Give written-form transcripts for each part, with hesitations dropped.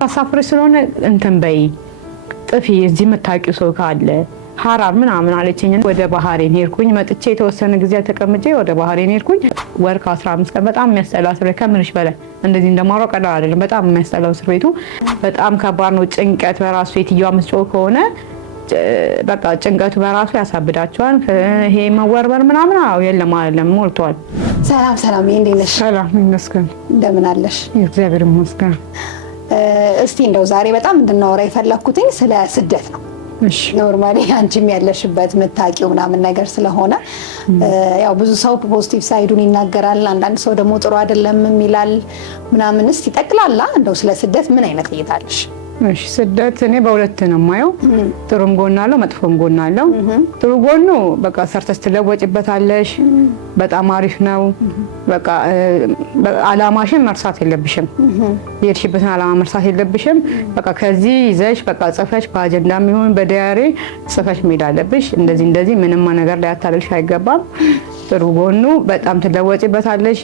አሳፍረሽ ስለሆነ እንትን በይ ጥፊ እዚህ የምታውቂው ሰው ካለ ሐራር ምናምን አለችኝ። ወደ ባህሬን ሄድኩኝ። መጥቼ የተወሰነ ጊዜ ተቀምጬ ወደ ባህሬን ሄድኩኝ። ወር ከ15 ቀን በጣም የሚያስጠላ እስር ቤት ከምንሽ በላይ እንደዚህ እንደማውራው ቀላል አይደለም። በጣም የሚያስጠላው እስር ቤቱ በጣም ከባድ ነው። ጭንቀት በራሱ ሴትዮዋ ምስጮህ ከሆነ በቃ ጭንቀቱ በራሱ ያሳብዳቸዋል። ይሄ መወርበር ምናምን የለም አይደለም ሞልቷል። ሰላም ሰላም፣ እንዴት ነሽ? ሰላም ይመስገን። እንደምን አለሽ? እግዚአብሔር ይመስገን። እስቲ እንደው ዛሬ በጣም እንድናወራ የፈለኩትኝ ስለ ስደት ነው። እሺ ኖርማሊ አንቺም ያለሽበት መታቂው ምናምን ነገር ስለሆነ ያው ብዙ ሰው ፖዚቲቭ ሳይዱን ይናገራል፣ አንዳንድ ሰው ደግሞ ጥሩ አይደለም ይላል ምናምን። እስቲ ጠቅላላ እንደው ስለ ስደት ምን አይነት እይታለሽ? እሺ ስደት እኔ በሁለት ነው የማየው። ጥሩም ጎን አለው፣ መጥፎም ጎን አለው። ጥሩ ጎኑ በቃ ሰርተሽ ትለወጪበታለሽ። በጣም አሪፍ ነው። በቃ አላማሽን መርሳት የለብሽም። የሄድሽበትን አላማ መርሳት የለብሽም። በቃ ከዚህ ይዘሽ በቃ ጽፈሽ በአጀንዳም ይሁን በዲያሪ ጽፈሽ መሄድ አለብሽ። እንደዚህ ምንም ነገር ላይ አታለልሽ አይገባም። ጥሩ ጎኑ በጣም ትለወጪበታለሽ።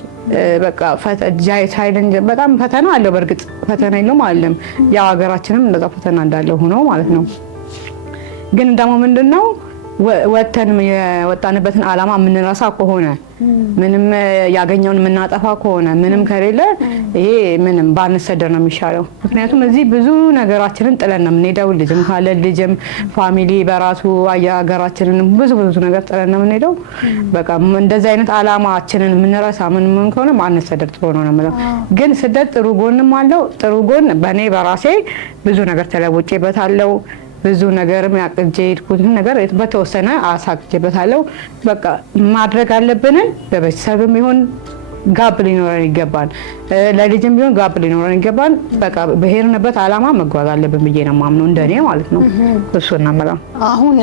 በቃ በጣም ፈተና አለው። በእርግጥ ፈተና የለውም አይደለም። ያው ሀገራችንም እንደዛ ፈተና እንዳለው ሆኖ ማለት ነው። ግን ደግሞ ምንድነው ወተን የወጣንበትን አላማ የምንረሳ ከሆነ ምንም ያገኘውን የምናጠፋ ከሆነ ምንም ከሌለ ይሄ ምንም ባንሰደር ነው የሚሻለው። ምክንያቱም እዚህ ብዙ ነገራችንን ጥለን ነው የምንሄደው። ልጅም ካለ ልጅም ፋሚሊ በራሱ ሀገራችንን ብዙ ነገር ጥለን ነው የምንሄደው። በቃ እንደዚህ አይነት አላማችንን የምንረሳ ምን ከሆነ ባንሰደር ጥሩ ነው የምለው። ግን ስደት ጥሩ ጎንም አለው። ጥሩ ጎን በእኔ በራሴ ብዙ ነገር ተለውጬበታለሁ። ብዙ ነገርም ያቅጄ ሄድኩትን ነገር በተወሰነ አሳክቼበታለሁ። በቃ ማድረግ አለብንን በቤተሰብም ይሁን ጋብ ሊኖረን ይገባል። ለልጅም ቢሆን ጋብ ሊኖረን ይገባል። በቃ በሄድንበት አላማ መጓዝ አለብን ብዬ ነው የማምነው፣ እንደኔ ማለት ነው። እሱና ማለት አሁን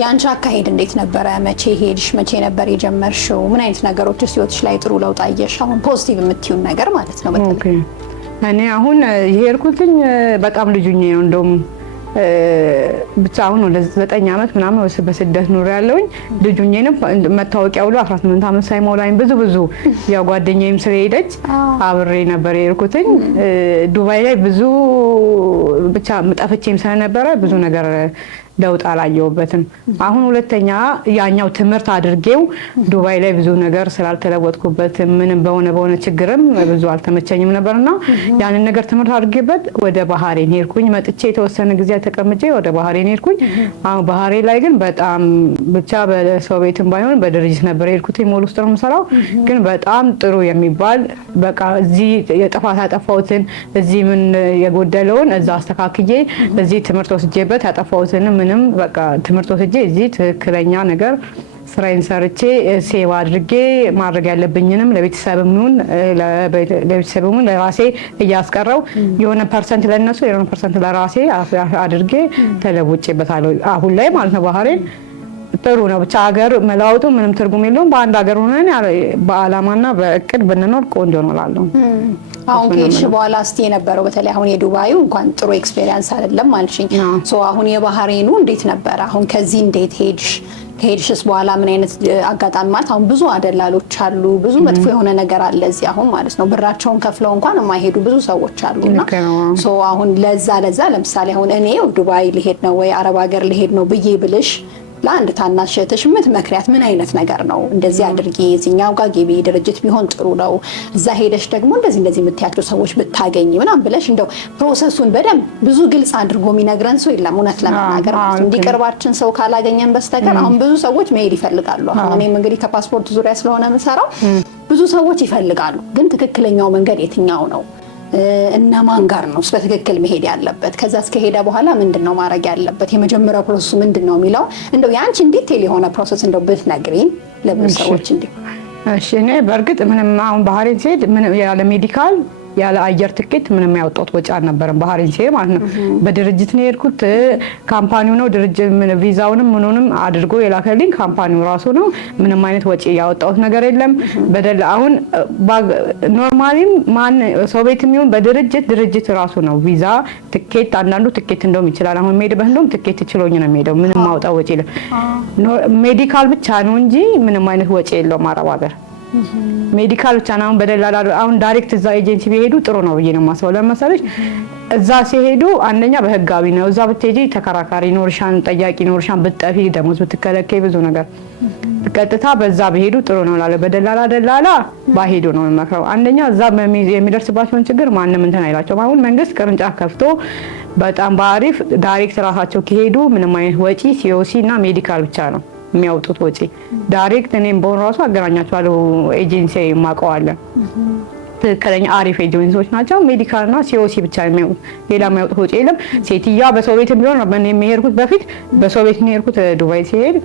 የአንቺ አካሄድ እንዴት ነበረ? መቼ ሄድሽ? መቼ ነበር የጀመርሽው? ምን አይነት ነገሮችስ ህይወትሽ ላይ ጥሩ ለውጥ አየሽ? አሁን ፖዚቲቭ የምትይውን ነገር ማለት ነው። ኦኬ እኔ አሁን የሄድኩትኝ በጣም ልጁኝ ነው እንደውም ብቻ አሁን ወደ 9 አመት ምናምን በስደት ኖር ያለውኝ ልጁኝንም መታወቂያው ሁሉ 18 አመት ሳይሞላኝ ብዙ ያው ጓደኛዬም ስለሄደች አብሬ ነበር የሄድኩትኝ። ዱባይ ላይ ብዙ ብቻ ጠፍቼም ስለነበረ ብዙ ነገር ለውጥ አላየሁበትም። አሁን ሁለተኛ ያኛው ትምህርት አድርጌው ዱባይ ላይ ብዙ ነገር ስላልተለወጥኩበት ምንም በሆነ ችግርም ብዙ አልተመቸኝም ነበርና ያንን ነገር ትምህርት አድርጌበት ወደ ባህሬን ሄድኩኝ። መጥቼ የተወሰነ ጊዜ ተቀምጬ ወደ ባህሬን ሄድኩኝ። አሁን ባህሬን ላይ ግን በጣም ብቻ በሰው ቤትም ባይሆን በድርጅት ነበር የሄድኩት። ሞል ውስጥ ነው የምሰራው። ግን በጣም ጥሩ የሚባል በቃ እዚህ የጥፋት ያጠፋሁትን እዚህ ምን የጎደለውን እዛ አስተካክዬ እዚህ ትምህርት ወስጄበት ያጠፋሁትን ምንም በቃ ትምህርት ወስጄ እዚህ ትክክለኛ ነገር ስራዬን ሰርቼ ሴቭ አድርጌ ማድረግ ያለብኝንም ለቤተሰብም ለራሴ እያስቀረው የሆነ ፐርሰንት ለነሱ የሆነ ፐርሰንት ለራሴ አድርጌ ተለውጬበታለሁ አሁን ላይ ማለት ነው። ባህሬን ጥሩ ነው። ብቻ ሀገር መላውጡ ምንም ትርጉም የለውም። በአንድ ሀገር ሆነን በአላማና በእቅድ ብንኖር ቆንጆ ነው እላለሁ። አሁን ከሄድሽ በኋላ እስቲ የነበረው በተለይ አሁን የዱባዩ እንኳን ጥሩ ኤክስፔሪየንስ አይደለም ማለሽኝ። ሶ አሁን የባህሬኑ እንዴት ነበር? አሁን ከዚህ እንዴት ሄድሽ? ከሄድሽስ በኋላ ምን አይነት አጋጣሚ ማለት አሁን ብዙ አደላሎች አሉ፣ ብዙ መጥፎ የሆነ ነገር አለ እዚህ አሁን ማለት ነው። ብራቸውን ከፍለው እንኳን የማይሄዱ ብዙ ሰዎች አሉና ሶ አሁን ለዛ ለምሳሌ አሁን እኔ ዱባይ ልሄድ ነው ወይ አረብ ሀገር ልሄድ ነው ብዬ ብልሽ ለአንድ ታናሽ እህትሽ የምትመክሪያት ምን አይነት ነገር ነው? እንደዚህ አድርጊ፣ እዚህኛው ጋር ግቢ፣ ድርጅት ቢሆን ጥሩ ነው፣ እዛ ሄደሽ ደግሞ እንደዚህ የምትያቸው ሰዎች ብታገኝ ምናምን ብለሽ እንደው ፕሮሰሱን በደንብ ብዙ ግልጽ አድርጎ የሚነግረን ሰው የለም። እውነት ለመናገር ማለት እንዲቀርባችን ሰው ካላገኘን በስተቀር አሁን ብዙ ሰዎች መሄድ ይፈልጋሉ። አሁን እኔም እንግዲህ ከፓስፖርት ዙሪያ ስለሆነ የምሰራው ብዙ ሰዎች ይፈልጋሉ። ግን ትክክለኛው መንገድ የትኛው ነው? እነማን ጋር ነው በትክክል መሄድ ያለበት? ከዛ እስከሄደ በኋላ ምንድነው ማድረግ ያለበት? የመጀመሪያው ፕሮሰሱ ምንድነው የሚለው እንደው ያንቺ ዲቴል የሆነ ፕሮሰስ እንደው ብትነግሪኝ ለብዙ ሰዎች እንዴ። እሺ እኔ በእርግጥ ምንም አሁን ባህሬን ሲሄድ ምንም ያለ ሜዲካል ያለ አየር ትኬት ምንም ያወጣሁት ወጪ አልነበረም። ባህሬን ሲሄድ ማለት ነው በድርጅት ነው የሄድኩት። ካምፓኒው ነው ድርጅት ቪዛውንም ምኑንም አድርጎ የላከልኝ ካምፓኒው ራሱ ነው። ምንም አይነት ወጪ ያወጣሁት ነገር የለም። በደል አሁን ኖርማሊም ማን ሰው ቤት የሚሆን በድርጅት ራሱ ነው ቪዛ ትኬት። አንዳንዱ ትኬት እንደውም ይችላል። አሁን የምሄድበት እንደውም ትኬት ይችሎኝ ነው የምሄደው። ምንም ማውጣት ወጪ የለም። ሜዲካል ብቻ ነው እንጂ ምንም አይነት ወጪ የለውም አረብ ሀገር። ሜዲካል ብቻ ነው። በደላላ አሁን ዳይሬክት እዛ ኤጀንሲ ቢሄዱ ጥሩ ነው ብዬ ነው የማስበው። ለምሳሌ እዛ ሲሄዱ አንደኛ በህጋዊ ነው። እዛ ብትሄጂ ተከራካሪ ኖርሻን፣ ጠያቂ ኖርሻን፣ ብትጠፊ ደሞዝ ብትከለከይ ብዙ ነገር ቀጥታ በዛ በሄዱ ጥሩ ነው ላለ በደላላ ባሄዱ ነው የምመክረው። አንደኛ እዛ የሚደርስባቸውን ችግር ማንም እንትን አይላቸውም። አሁን መንግስት ቅርንጫፍ ከፍቶ በጣም በአሪፍ ዳይሬክት ራሳቸው ከሄዱ ምንም አይነት ወጪ ሲኦሲ እና ሜዲካል ብቻ ነው የሚያወጡት ወጪ። ዳይሬክት እኔም በሆነ ራሱ አገናኛቸዋለሁ ኤጀንሲ ማቀዋለን ትክክለኛ አሪፍ ኤጀንሲዎች ናቸው። ሜዲካል እና ሲኦሲ ብቻ የሚያወጡት ሌላ የሚያወጡት ወጪ የለም። ሴትዮዋ በሰው ቤት ቢሆን እኔ የሄድኩት በፊት በሰው ቤት ነው የሄድኩት ዱባይ ሲሄድ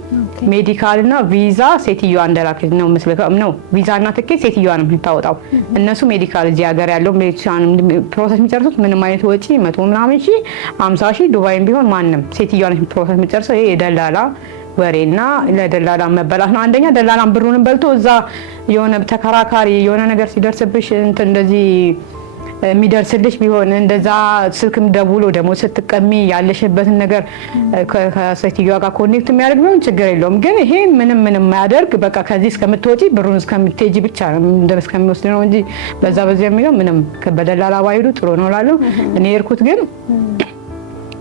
ሜዲካል እና ቪዛ ሴትዮዋ እንደላከች ነው መስለከም ነው ቪዛ እና ትኬት ሴትዮዋ ነው የምታወጣው። እነሱ ሜዲካል እዚህ ሀገር ያለው ፕሮሰስ የሚጨርሱት ምንም አይነት ወጪ 100 ምናምን ሺህ 50 ሺህ ዱባይም ቢሆን ማንም ሴትዮዋ ነው ፕሮሰስ የሚጨርሰው። ይሄ የደላላ ወሬና ለደላላ መበላት ነው። አንደኛ ደላላም ብሩንም በልቶ እዛ የሆነ ተከራካሪ የሆነ ነገር ሲደርስብሽ እንደዚህ የሚደርስልሽ ቢሆን እንደዛ ስልክም ደውሎ ደግሞ ስትቀሚ ያለሽበትን ነገር ከሴትዮዋ ጋር ኮኔክት የሚያደርግ ቢሆን ችግር የለውም። ግን ይሄ ምንም የማያደርግ በቃ ከዚህ እስከምትወጪ ብሩን እስከምትሄጂ ብቻ ነው እስከሚወስድ ነው እንጂ በዛ የሚለው ምንም በደላላ ባይሄዱ ጥሩ ነው እላለሁ። እኔ የሄድኩት ግን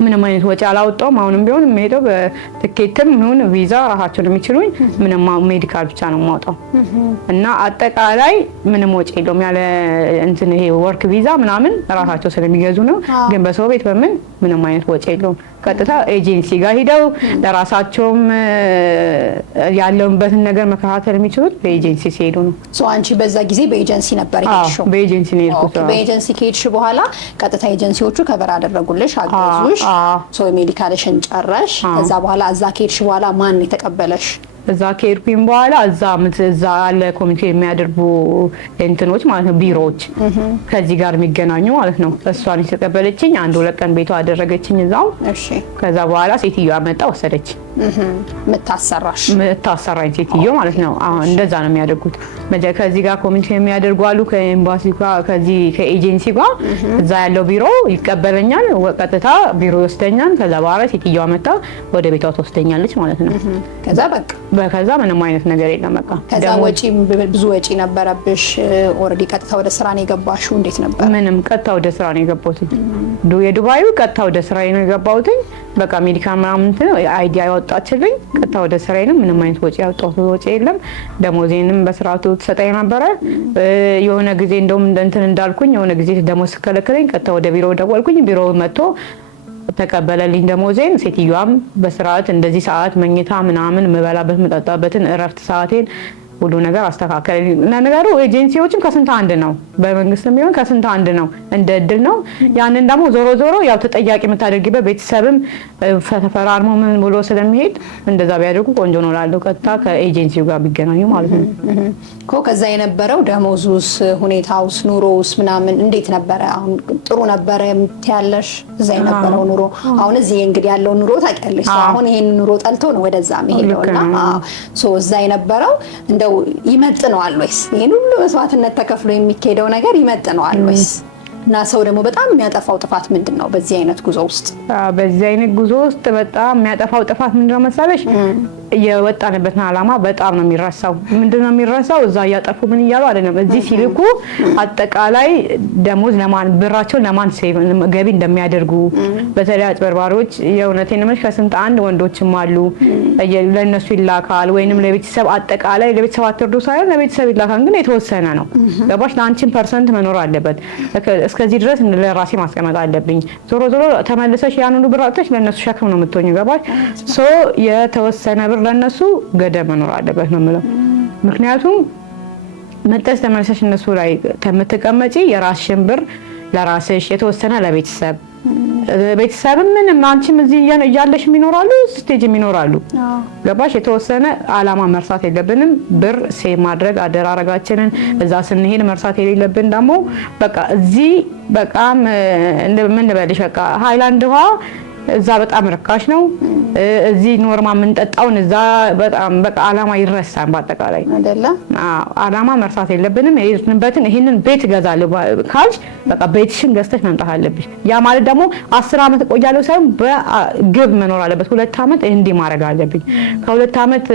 ምንም አይነት ወጪ አላወጣውም። አሁንም ቢሆን የምሄደው በትኬትም ይሁን ቪዛ ራሳቸው የሚችሉኝ ምንም ሜዲካል ብቻ ነው የማወጣው እና አጠቃላይ ምንም ወጪ የለውም። ያለ እንትን ይሄ ወርክ ቪዛ ምናምን ራሳቸው ስለሚገዙ ነው። ግን በሰው ቤት ምንም አይነት ወጪ የለውም። ቀጥታ ኤጀንሲ ጋር ሄደው ለራሳቸውም ያለውበትን ነገር መከታተል የሚችሉት በኤጀንሲ ሲሄዱ ነው። አንቺ በዛ ጊዜ በኤጀንሲ ነበር የሄድሽው? በኤጀንሲ ነው የሄድኩት። በኤጀንሲ ከሄድሽ በኋላ ቀጥታ ኤጀንሲዎቹ ከበር አደረጉልሽ፣ አገዙሽ፣ ሜዲካልሽን ጨረሽ። ከዛ በኋላ እዛ ከሄድሽ በኋላ ማን የተቀበለሽ? እዛ ከሄድኩኝ በኋላ እዛ ያለ ኮሚኒኬት የሚያደርጉ እንትኖች ማለት ነው ቢሮዎች ከዚህ ጋር የሚገናኙ ማለት ነው። እሷን የተቀበለችኝ 1-2 ቀን ቤቷ አደረገችኝ እዛው። ከዛ በኋላ ሴትዮዋ መጣ ወሰደች። ምታሰራኝ ሴትዮ ማለት ነው። አሁን እንደዛ ነው የሚያደርጉት። ከዚህ ጋር ኮሚኒኬት የሚያደርጉ አሉ ከኤምባሲ ጋር ከዚህ ከኤጀንሲ ጋር። እዛ ያለው ቢሮ ይቀበለኛል፣ ቀጥታ ቢሮ ይወስደኛል። ከዛ በኋላ ሴትዮዋ መጣ ወደ ቤቷ ትወስደኛለች ማለት ነው። ከዛ ምንም አይነት ነገር የለም። በቃ ከዛ ወጪ ብዙ ወጪ ነበረብሽ? ኦሬዲ ቀጥታ ወደ ስራ ነው የገባሽው? እንዴት ነበር? ምንም ቀጥታ ወደ ስራ ነው የገባሁት። የዱባዩ ቀጥታ ወደ ስራ ነው የገባሁት። በቃ ሜዲካል ምናምን አይዲያ ያወጣችልኝ ቀጥታ ወደ ስራ ነው። ምንም አይነት ወጪ ያወጣሁት ወጪ የለም። ደሞዜንም በስርዓቱ ተሰጠኝ ነበረ። የሆነ ጊዜ እንደውም እንትን እንዳልኩኝ የሆነ ጊዜ ደሞዝ ስከለከለኝ ቀጥታ ወደ ቢሮ ደወልኩኝ። ቢሮ መጥቶ ተቀበለልኝ ደሞዜን። ሴትዮዋም በስርዓት እንደዚህ ሰዓት መኝታ ምናምን መበላበት መጠጣበትን እረፍት ሰዓቴን ሁሉ ነገር አስተካከለልኝ። ነገሩ ኤጀንሲዎችም ከስንት አንድ ነው፣ በመንግስትም ቢሆን ከስንት አንድ ነው፣ እንደ እድል ነው። ያንን ደግሞ ዞሮ ያው ተጠያቂ የምታደርጊበት ቤተሰብም ተፈራርሞ ምን ብሎ ስለሚሄድ እንደዛ ቢያደርጉ ቆንጆ ነው እላለሁ። ቀጥታ ከኤጀንሲው ጋር ቢገናኙ ማለት ነው እኮ። ከዛ የነበረው ደሞዙስ፣ ሁኔታውስ፣ ኑሮውስ ምናምን እንዴት ነበረ? አሁን ጥሩ ነበረ የምትያለሽ? እዛ የነበረው ኑሮ አሁን እዚህ እንግዲህ ያለው ኑሮ ታውቂያለሽ። አሁን ይሄን ኑሮ ጠልቶ ነው ወደዛ መሄደውና እዛ የነበረው እንደው ይመጥነዋል ወይስ ይሄን ሁሉ መስዋዕትነት ተከፍሎ የሚካሄደው ነገር ይመጥነዋል ወይስ? እና ሰው ደግሞ በጣም የሚያጠፋው ጥፋት ምንድነው በዚህ አይነት ጉዞ ውስጥ? በዚህ አይነት ጉዞ ውስጥ በጣም የሚያጠፋው ጥፋት ምንድነው መሰለሽ? የወጣንበትን ዓላማ በጣም ነው የሚረሳው። ምንድነው የሚረሳው? እዛ እያጠፉ ምን እያሉ አይደለም። እዚህ ሲልኩ አጠቃላይ ደሞዝ ለማን ብራቸው ለማን ገቢ እንደሚያደርጉ በተለይ አጭበርባሪዎች የእውነቴን ነው ከስንት አንድ ወንዶችም አሉ። ለነሱ ይላካል ወይንም ለቤተሰብ አጠቃላይ ለቤተሰብ አትርዱ ሳይሆን ለቤተሰብ ይላካል። ግን የተወሰነ ነው ገባሽ? ለአንቺን ፐርሰንት መኖር አለበት። እስከዚህ ድረስ ለራሴ ማስቀመጥ አለብኝ። ዞሮ ተመልሰሽ ያንኑ ብር አጥተሽ ለነሱ ሸክም ነው የምትሆኚው ገባሽ? የተወሰነ ብር ለነሱ ገደብ መኖር አለበት ነው የምለው። ምክንያቱም መጥተሽ ተመልሰሽ እነሱ ላይ ተምትቀመጪ የራስሽን ብር ለራስሽ የተወሰነ ቤተሰብ ምንም አንቺም እዚህ እያለሽ ይኖራሉ፣ ስቴጅ ይኖራሉ ገባሽ? የተወሰነ አላማ መርሳት የለብንም። ብር ሴቭ ማድረግ አደራረጋችንን እዛ ስንሄድ መርሳት የሌለብን ደግሞ በቃ እዚህ በቃም ምን ልበልሽ በቃ ሃይላንድ ውሃ እዛ በጣም ርካሽ ነው። እዚህ ኖርማ የምንጠጣውን እዛ በጣም በቃ አላማ ይረሳል በአጠቃላይ አይደለ? አላማ መርሳት የለብንም። የሄድንበትን ይሄንን ቤት እገዛለሁ ካልሽ በቃ ቤትሽን ገዝተሽ መምጣት አለብሽ። ያ ማለት ደግሞ 10 ዓመት እቆያለሁ ሳይሆን በግብ መኖር አለበት። 2 ዓመት እንዲህ ማድረግ አለብኝ። ከ2 ዓመት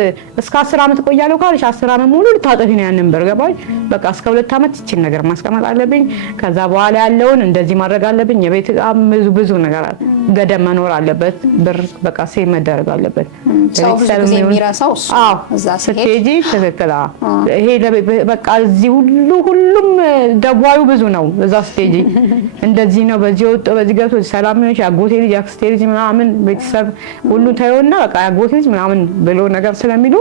እስከ 10 ዓመት እቆያለሁ ካልሽ 10 ዓመት ሙሉ ልታጠፊ ነው ያንን ብር ገባሽ? በቃ እስከ 2 ዓመት እቺን ነገር ማስቀመጥ አለብኝ። ከዛ በኋላ ያለውን እንደዚህ ማድረግ አለብኝ። የቤት ብዙ ነገር አለ። ገደብ መኖር አለበት። ብር በቃ ሴ መደረግ አለበት። ሰው ብዙ ጊዜ የሚረሳው እሱ እዛ ስትሄጂ ትክክል። ይሄ በቃ እዚህ ሁሉም ደዋዩ ብዙ ነው። እዛ ስትሄጂ እንደዚህ ነው፣ በዚህ ወጥ በዚህ ገብቶ ሰላም ነሽ አጎቴ ልጅ አክስቴ ልጅ ምናምን ቤተሰብ ሁሉ ታየውና በቃ አጎቴ ልጅ ምናምን ብሎ ነገር ስለሚሉ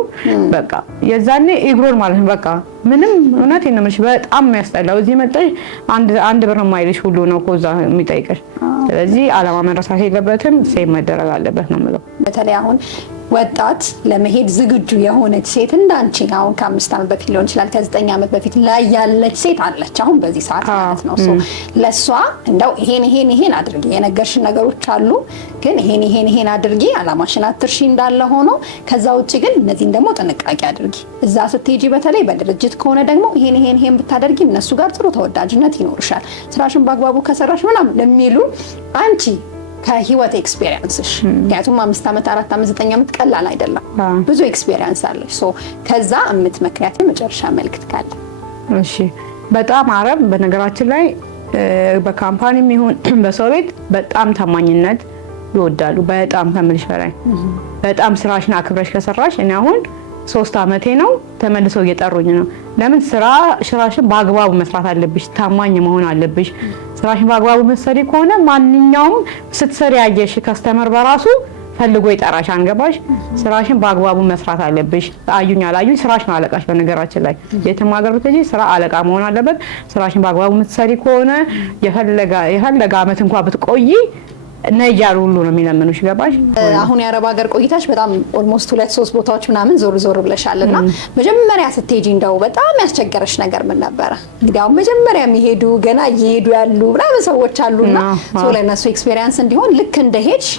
በቃ የዛኔ ኢግኖር ማለት ነው። በቃ ምንም እውነቴን ነው የምልሽ በጣም የሚያስጠላው እዚህ መጣሽ አንድ ብር የማይልሽ ሁሉ ነው እኮ እዛ የሚጠይቀሽ። ስለዚህ አላማ መረሳት የለበትም፣ ሴም መደረግ አለበት ነው የምለው። በተለይ አሁን ወጣት ለመሄድ ዝግጁ የሆነች ሴት እንዳንቺ አሁን ከ5 ዓመት በፊት ሊሆን ይችላል ከ9 ዓመት በፊት ላይ ያለች ሴት አለች አሁን በዚህ ሰዓት ማለት ነው። ለሷ እንደው ይሄን አድርጊ የነገርሽን ነገሮች አሉ፣ ግን ይሄን አድርጊ አላማሽን አትርሺ እንዳለ ሆኖ ከዛ ውጪ ግን እነዚህን ደግሞ ጥንቃቄ አድርጊ። እዛ ስትሄጂ በተለይ በድርጅት ከሆነ ደግሞ ይሄን ብታደርጊ እነሱ ጋር ጥሩ ተወዳጅነት ይኖርሻል፣ ስራሽን በአግባቡ ከሰራሽ ምናምን ለሚሉ አንቺ ከህይወት ኤክስፒሪየንስሽ ምክንያቱም 5 ዓመት 4 ዓመት 9 ዓመት ቀላል አይደለም፣ ብዙ ኤክስፒሪየንስ አለሽ። ከዛ ምክንያት የመጨረሻ መልእክት ካለ? እሺ በጣም አረብ በነገራችን ላይ በካምፓኒም ይሁን በሰው ቤት በጣም ታማኝነት ይወዳሉ። በጣም ከምልሽ በላይ በጣም ስራሽን አክብረሽ ከሰራሽ እኔ አሁን 3 ዓመቴ ነው ተመልሰው እየጠሩኝ ነው። ለምን ስራሽን በአግባቡ መስራት አለብሽ፣ ታማኝ መሆን አለብሽ። ስራሽን በአግባቡ መስሪ ከሆነ ማንኛውም ስትሰሪ ያየሽ ከስተመር በራሱ ፈልጎ ይጠራሽ። አንገባሽ? ስራሽን በአግባቡ መስራት አለብሽ። አዩኝ አላዩኝ ስራሽ ነው አለቃሽ። በነገራችን ላይ የትም ሀገር ብትሄጂ ስራ አለቃ መሆን አለበት። ስራሽን በአግባቡ መስሪ ከሆነ የፈለገ አመት እንኳን ብትቆይ ነጃሩ ሁሉ ነው የሚለምኑሽ። ገባሽ? አሁን የአረብ ሀገር ቆይታሽ በጣም ኦልሞስት 2-3 ቦታዎች ምናምን ዞር ብለሻልና መጀመሪያ ስትሄጂ እንደው በጣም ያስቸገረሽ ነገር ምን ነበረ? እንግዲህ አሁን መጀመሪያ የሚሄዱ ገና እየሄዱ ያሉ ምናምን ሰዎች አሉና ለእነሱ ኤክስፒሪየንስ እንዲሆን ልክ እንደሄድሽ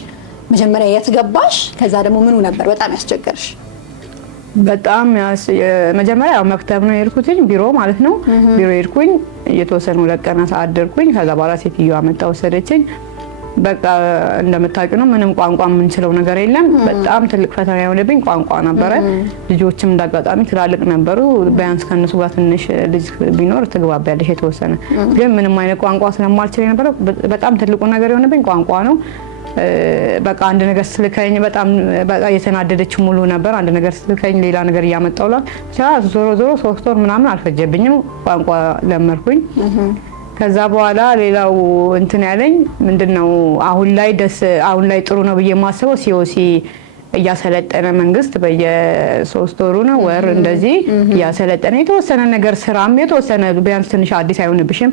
መጀመሪያ የት ገባሽ? ከዛ ደግሞ ምኑ ነበር በጣም ያስቸገረሽ? በጣም መጀመሪያ መክተብ ነው የሄድኩኝ፣ ቢሮ ማለት ነው። ቢሮ ሄድኩኝ የተወሰኑ 2 ቀን አደርኩኝ። ከዛ በኋላ ሴትዮዋ መጣ ወሰደችኝ። በቃ እንደምታውቂው ነው ምንም ቋንቋ የምንችለው ነገር የለም። በጣም ትልቅ ፈተና የሆነብኝ ቋንቋ ነበረ። ልጆችም እንዳጋጣሚ ትላልቅ ነበሩ። ቢያንስ ከነሱ ጋር ትንሽ ልጅ ቢኖር ትግባቢያለሽ የተወሰነ። ግን ምንም አይነት ቋንቋ ስለማልችል ነበር በጣም ትልቁ ነገር የሆነብኝ ቋንቋ ነው። በቃ አንድ ነገር ስልከኝ በጣም የተናደደች ሙሉ ነበር። አንድ ነገር ስልከኝ ሌላ ነገር እያመጣውላት ዞሮ 3 ወር ምናምን አልፈጀብኝም ቋንቋ ለመርኩኝ። ከዛ በኋላ ሌላው እንትን ያለኝ ምንድነው አሁን ላይ ጥሩ ነው ብዬ የማስበው ሲኦሲ እያሰለጠነ መንግስት በየ3 ወሩ ነው ወር እንደዚህ እያሰለጠነ የተወሰነ ነገር ስራም የተወሰነ ቢያንስ ትንሽ አዲስ አይሆንብሽም።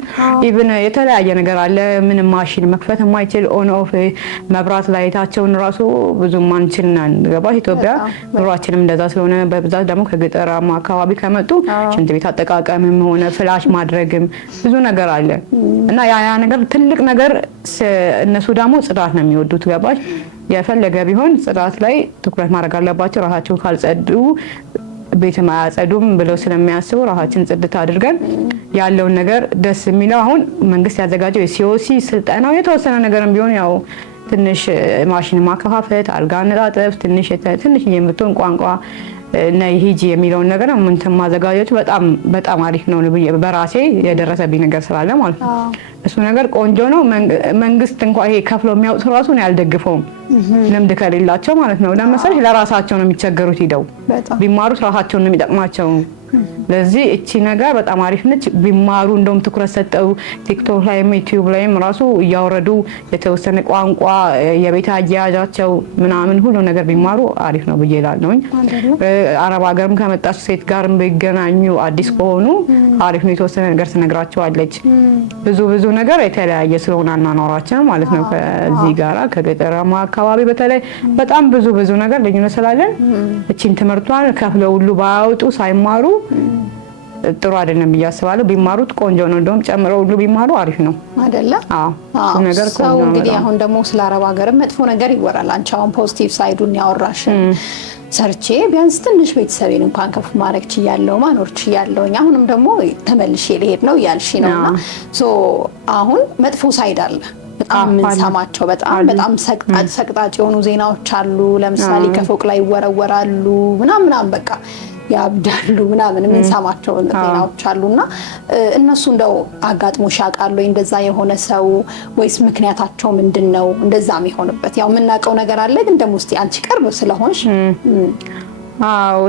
ኢቭን የተለያየ ነገር አለ። ምንም ማሽን መክፈት የማይችል ኦን ኦፍ መብራት ላይታቸውን ራሱ ብዙም አንችልናል። ገባሽ? ኢትዮጵያ ኑሯችንም እንደዛ ስለሆነ በብዛት ደግሞ ከገጠራማ አካባቢ ከመጡ ሽንት ቤት አጠቃቀምም ሆነ ፍላሽ ማድረግም ብዙ ነገር አለ እና ያ ነገር ትልቅ ነገር። እነሱ ደግሞ ጽዳት ነው የሚወዱት። ገባሽ? የፈለገ ቢሆን ጽዳት ላይ ትኩረት ማድረግ አለባቸው። ራሳቸው ካልጸዱ ቤት ማያጸዱም ብለው ስለሚያስቡ ራሳችን ጽድት አድርገን ያለውን ነገር ደስ የሚለው አሁን መንግስት ያዘጋጀው የሲኦሲ ስልጠናው የተወሰነ ነገርም ቢሆን ያው ትንሽ ማሽን ማከፋፈት፣ አልጋ አነጣጠፍ፣ ትንሽ የምትሆን ቋንቋ እና ሂጂ የሚለውን ነገር እንትን ማዘጋጀቱ በጣም አሪፍ ነው። በራሴ የደረሰብኝ ነገር ስላለ ማለት ነው። እሱ ነገር ቆንጆ ነው። መንግስት እንኳን ይሄ ከፍለው የሚያውጡ ራሱ ነው ያልደግፈውም ልምድ ከሌላቸው ማለት ነው። ለምሳሌ ለራሳቸው ነው የሚቸገሩት። ሂደው ቢማሩት ራሳቸውን ነው የሚጠቅማቸው። ለዚህ እቺ ነገር በጣም አሪፍ ነች። ቢማሩ እንደውም ትኩረት ሰጠው ቲክቶክ ላይም ዩቲዩብ ላይም ራሱ እያወረዱ የተወሰነ ቋንቋ የቤት አያያዛቸው ምናምን ሁሉ ነገር ቢማሩ አሪፍ ነው ብዬ እላለሁኝ። አረብ ሀገርም ከመጣች ሴት ጋርም ቢገናኙ አዲስ ከሆኑ አሪፍ ነው። የተወሰነ ነገር ትነግራቸዋለች። ብዙ ነገር የተለያየ ስለሆነ አኗኗራችን ማለት ነው ከዚህ ጋራ ከገጠራማ አካባቢ በተለይ በጣም ብዙ ነገር ልዩነት ስላለን እቺን ትምህርቷን ከፍለው ሁሉ ባያወጡ ሳይማሩ ጥሩ አይደለም ብዬ አስባለሁ። ቢማሩት ቆንጆ ነው። እንደውም ጨምረው ሁሉ ቢማሩ አሪፍ ነው አይደለ? እሱ ነገር ቆንጆ ነው። እንግዲህ አሁን ደግሞ ስለ አረብ ሀገር መጥፎ ነገር ይወራል። አንቺ አሁን ፖዚቲቭ ሳይዱን ያወራሽ ሰርቼ ቢያንስ ትንሽ ቤተሰቤን እንኳን ከፍ ማድረግ ችያለሁ፣ ማኖር ችያለሁ። አሁንም ደግሞ ተመልሼ ልሄድ ነው እያልሽ ነውና አሁን መጥፎ ሳይድ አለ። በጣም የምንሰማቸው በጣም ሰቅጣጭ የሆኑ ዜናዎች አሉ። ለምሳሌ ከፎቅ ላይ ይወረወራሉ ምናምን በቃ ያብዳሉ ምናምን የምንሰማቸው ዜናዎች አሉና እነሱ እንደው አጋጥሞሽ ያውቃሉ እንደዛ የሆነ ሰው ወይስ ምክንያታቸው ምንድነው እንደዛ የሚሆንበት? ያው የምናውቀው ነገር አለ፣ ግን ደግሞ እስቲ አንቺ ቅርብ ስለሆንሽ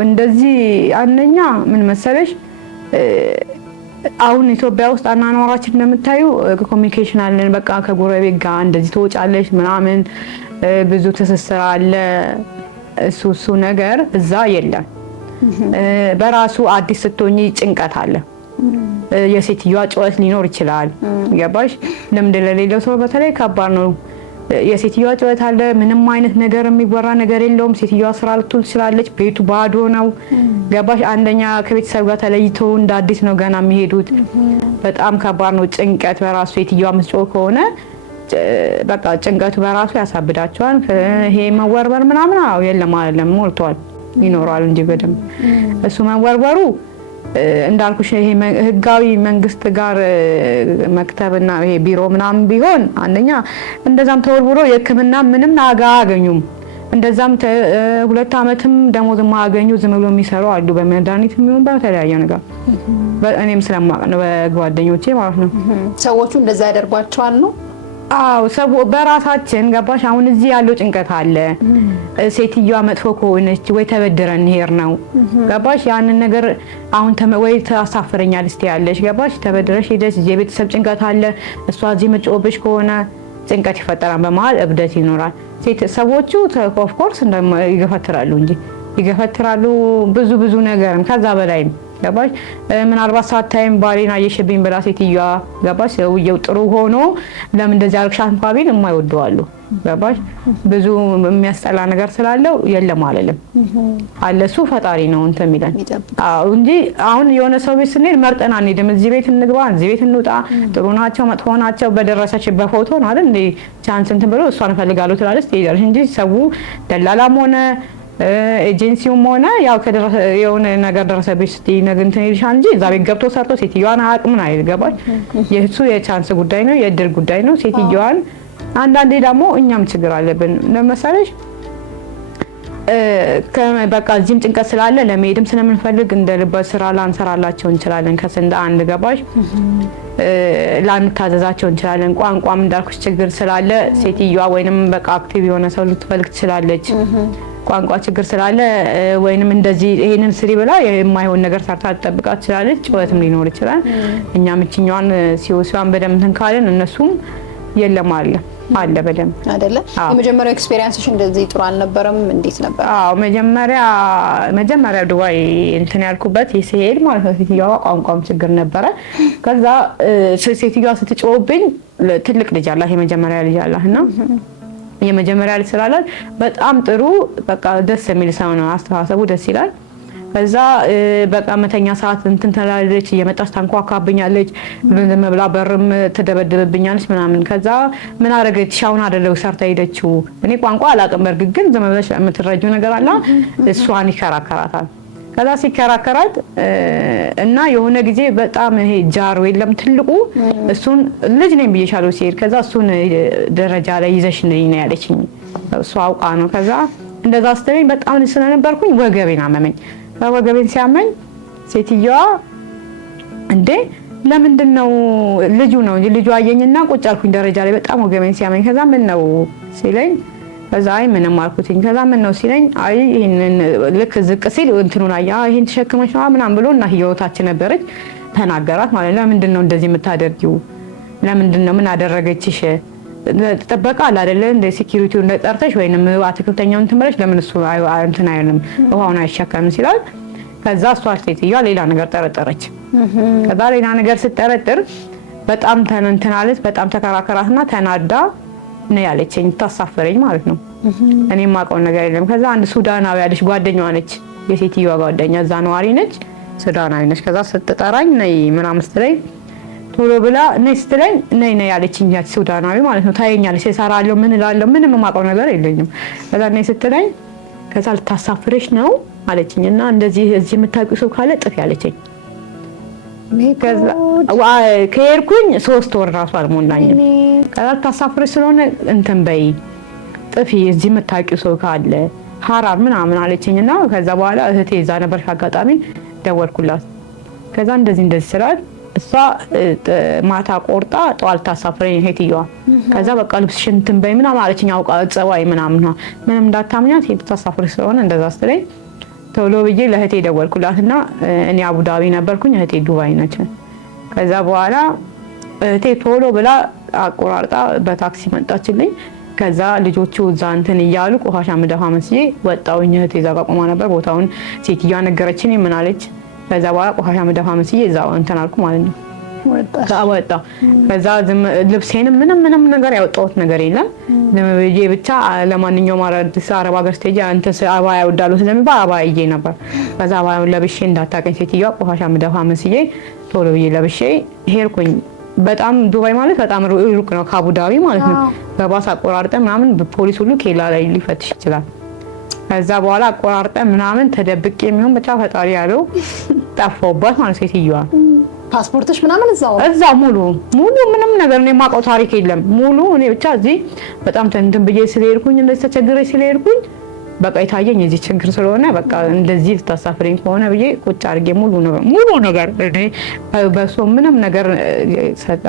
እንደዚህ አንደኛ ምን መሰለሽ አሁን ኢትዮጵያ ውስጥ አናኗራችን እንደምታዩ ኮሚኒኬሽን አለን። በቃ ከጎረቤት ጋር እንደዚህ ትወጫለሽ ምናምን ብዙ ትስስር አለ። እሱ ነገር እዛ የለም። በራሱ አዲስ ስትሆኚ ጭንቀት አለ። የሴትዮዋ ጩኸት ሊኖር ይችላል። ገባሽ? ልምድ ለሌለው ሰው በተለይ ከባድ ነው። የሴትዮዋ ጩኸት አለ። ምንም አይነት ነገር የሚወራ ነገር የለውም። ሴትዮዋ ስራ ልትውል ትችላለች። ቤቱ ባዶ ነው። ገባሽ? አንደኛ ከቤተሰብ ጋር ተለይቶ እንደ አዲስ ነው ገና የሚሄዱት። በጣም ከባድ ነው። ጭንቀት በራሱ ሴትዮዋ ምትጮህ ከሆነ በቃ ጭንቀቱ በራሱ ያሳብዳቸዋል። ይሄ መወርበር ምናምን የለም አይደለም፣ ሞልቷል። ይኖራል እንጂ በደንብ እሱ መወርወሩ እንዳልኩሽ ይሄ ህጋዊ መንግስት ጋር መክተብና ይሄ ቢሮ ምናምን ቢሆን አንደኛ እንደዛም ተወርውሮ የህክምና ምንም አያገኙም። እንደዛም 2 አመትም ደሞዝ ማያገኙ ዝም ብሎ የሚሰሩ አሉ። በመድኃኒት የሚሆን በተለያየ ነገር እኔም ስለማውቅ ነው፣ በጓደኞቼ ማለት ነው። ሰዎቹ እንደዛ ያደርጓቸዋል ነው። ሰው በራሳችን ገባሽ? አሁን እዚህ ያለው ጭንቀት አለ። ሴትዮዋ መጥፎ ከሆነች ወይ ተበድረን ሄር ነው ገባሽ? ያንን ነገር አሁን ወይ ታሳፍረኛለሽ ያለሽ ገባሽ? ተበድረሽ ሄደሽ የቤተሰብ ጭንቀት አለ። እሷ እዚህ መጮብሽ ከሆነ ጭንቀት ይፈጠራል። በመሀል እብደት ይኖራል። ሰዎቹ ኦፍ ኮርስ ይገፈትራሉ እንጂ ይገፈትራሉ ብዙ ነገርም ከዛ በላይ ገባሽ? ምናልባት ሳታይም ባሌን አየሽብኝ ብላ ሴትዮዋ ገባሽ? ሰውየው ጥሩ ሆኖ ለምን እንደዚህ አልክሻት እንኳን ቢል የማይወዱ አሉ። ገባሽ? ብዙ የሚያስጠላ ነገር ስላለው የለም አለለም አለ። እሱ ፈጣሪ ነው እንትን የሚለን እንጂ አሁን የሆነ ሰው ቤት ስንሄድ መርጠን አንሄድም። እዚህ ቤት እንግባ፣ እዚህ ቤት እንውጣ፣ ጥሩ ናቸው መጥፎ ናቸው በደረሰች በፎቶ ነው አይደል እንዴ ቻንስ እንትን ብሎ እሷን እፈልጋለሁ ትላለች ትሄዳለች እንጂ ሰው ደላላም ሆነ ኤጀንሲውም ሆነ ያው ከደረሰ የሆነ ነገር ደረሰብሽ ስትይ ነገር እንትን ይልሻል እንጂ እዛ ቤት ገብቶ ሰርቶ ሴትዮዋን አቅምን አይገባሽ። የእሱ የቻንስ ጉዳይ ነው፣ የእድል ጉዳይ ነው። ሴትዮዋን አንዳንዴ ደግሞ እኛም ችግር አለብን ለምሳሌ በቃ እዚህም ጭንቀት ስላለ ለመሄድም ስለምንፈልግ እንደ ልብ ስራ ላንሰራላቸው እንችላለን። ከስንዳ አንድ ገባሽ ላንታዘዛቸው እንችላለን። ቋንቋም እንዳልኩሽ ችግር ስላለ ሴትዮዋ ወይንም በቃ አክቲቭ የሆነ ሰው ልትፈልግ ትችላለች። ቋንቋ ችግር ስላለ ወይንም እንደዚህ ይሄንን ስሪ ብላ የማይሆን ነገር ሰርታ ተጠብቃት ትችላለች። ጩኸትም ሊኖር ይችላል። እኛም እቺኛዋን ሲወስዋን በደም እንትን ካለን እነሱም የለም አለ በደም አይደለ? የመጀመሪያው ኤክስፒሪየንስሽ እንደዚህ ጥሩ አልነበረም? እንዴት ነበር? መጀመሪያ ዱባይ እንትን ያልኩበት ሲሄድ ማለት ነው ሴትዮዋ ቋንቋም ችግር ነበረ። ከዛ ሴትዮዋ ስትጮህብኝ ትልቅ ልጅ አላት፣ የመጀመሪያ ልጅ አላትና የመጀመሪያ ልጅ ስላላት በጣም ጥሩ በቃ ደስ የሚል ሰው ነው። አስተሳሰቡ ደስ ይላል። ከዛ በቃ መተኛ ሰዓት እንትን ተላለች፣ እየመጣች ታንኳኳብኛለች፣ ዝም ብላ በርም ትደበድብብኛለች ምናምን። ከዛ ምን አደረገች? ሻውን አይደለው ሰርታ ሄደችው። እኔ ቋንቋ አላውቅም በርግጥ ግን ዝም ብለሽ የምትረጂው ነገር አለ። እሷን ይከራከራታል። ከዛ ሲከራከራት እና የሆነ ጊዜ በጣም ይሄ ጃር የለም ትልቁ እሱን ልጅ ነኝ ብዬሻለሁ ሲሄድ ከዛ እሱን ደረጃ ላይ ይዘሽ ነኝ ነው ያለችኝ። እሱ አውቃ ነው። ከዛ እንደዛ ስትለኝ በጣም ስለነበርኩኝ ወገቤን አመመኝ። ወገቤን ሲያመኝ ሴትዮዋ እንዴ ለምንድነው ልጁ ነው እንጂ ልጁ አየኝና ቁጭ አልኩኝ ደረጃ ላይ በጣም ወገቤን ሲያመኝ። ከዛ ምን ነው ሲለኝ ከዛ አይ ምንም አልኩትኝ። ከዛ ምን ነው ሲለኝ አይ ይሄንን ልክ ዝቅ ሲል እንትኑን አያ ይሄን ተሸክመሽ ነው ምናምን ብሎ እና ህይወታችን ነበረች ተናገራት ማለት ነው። ለምንድነው እንደዚህ የምታደርጊው? ለምንድነው ምን አደረገችሽ? ተጠበቃ አይደለ እንደ ሴኩሪቲው እንደጠርተሽ ወይንም አትክልተኛው እንትን ብለሽ ለምን እሱ እንትን አይልም ውሃውን አይሸከም ሲላል። ከዛ እሷ ሴትዮዋ ሌላ ነገር ጠረጠረች። ከዛ ሌላ ነገር ስትጠረጥር በጣም ተንተናለች። በጣም ተከራከራትና ተናዳ ነው ያለችኝ። ታሳፈረኝ ማለት ነው። እኔ ማውቀው ነገር የለም። ከዛ አንድ ሱዳናዊ ያለች ጓደኛዋ ነች፣ የሴትዮዋ ጓደኛ እዛ ነዋሪ ነች። ሱዳናዊ ነች። ከዛ ስትጠራኝ ነይ ምናምን ስትለኝ ቶሎ ብላ ነይ ስትለኝ ነይ ያለችኝ ያቺ ሱዳናዊ ማለት ነው። ታየኛለች፣ እሰራለሁ፣ ምን እላለሁ፣ ምንም የማውቀው ነገር የለኝም። ከዛ ነይ ስትለኝ ከዛ ልታሳፍረሽ ነው አለችኝ እና እንደዚህ እዚህ የምታውቂው ሰው ካለ ጥፊ አለችኝ። ከዛ ከሄድኩኝ 3 ወር ራሱ አልሞላኝም። ከዛ ልታሳፍረሽ ስለሆነ እንትን በይ ጥፊ እዚህ የምታውቂው ሰው ካለ ሀራር ምናምን አለችኝና ከዛ በኋላ እህቴ እዛ ነበርሽ አጋጣሚ ደወልኩላት። ከዛ እንደዚህ ስላት እሷ ማታ ቆርጣ ጠዋት ልታሳፍረኝ ሄትየዋ። ከዛ በቃ ልብስሽን እንትን በይ ምናምን አለችኝ። አውቃ ጸባይ ምናምን ምንም እንዳታምኛት ልታሳፍረሽ ስለሆነ እንደዛ ስትለኝ ቶሎ ብዬ ለእህቴ ደወልኩላትና እኔ አቡዳቢ ነበርኩኝ፣ እህቴ ዱባይ ነች። ከዛ በኋላ እህቴ ቶሎ ብላ አቆራርጣ በታክሲ መጣችልኝ። ከዛ ልጆቹ እዛ እንትን እያሉ ቆሻሻ ምደፋ መስዬ ወጣሁኝ። እህቴ እዛ ጋር ቆማ ነበር። ቦታውን ሴትዮዋ ነገረችኝ። ምን አለች? ከዛ በኋላ ቆሻሻ ምደፋ መስዬ እዛው እንትን አልኩ ማለት ነው። ወጣ። ከዛ ልብሴንም ምንም ነገር ያወጣሁት ነገር የለም። ዝም ብዬ ብቻ ለማንኛውም አዲስ አረብ ሀገር ስትሄጂ እንትን አባያ እወዳለሁ ስለሚባል አባያ ይዤ ነበር። ከዛ አባያውን ለብሼ እንዳታውቀኝ ሴትዮዋ ቆሻሻ ምደፋ መስዬ ቶሎ ብዬ ለብሼ ሄድኩኝ። በጣም ዱባይ ማለት በጣም ሩቅ ነው ከአቡዳቢ ማለት ነው። በባስ አቆራርጠ ምናምን ፖሊስ ሁሉ ኬላ ላይ ሊፈትሽ ይችላል። ከዛ በኋላ አቆራርጠ ምናምን ተደብቄ የሚሆን ብቻ ፈጣሪ ያለው ጠፋሁባት ማለት ሴትዮዋ። ፓስፖርትሽ ምናምን እዛው ሙሉ ምንም ነገር ነው የማውቀው ታሪክ የለም። ሙሉ እኔ ብቻ እዚህ በጣም እንትን ብዬ ስለሄድኩኝ እንደዚህ ተቸግሬ ስለሄድኩኝ በቃ የታየኝ የዚህ ችግር ስለሆነ በቃ እንደዚህ ልታሳፍረኝ ከሆነ ብዬ ቁጭ አድርጌ ሙሉ ነገር እኔ በሶ ምንም ነገር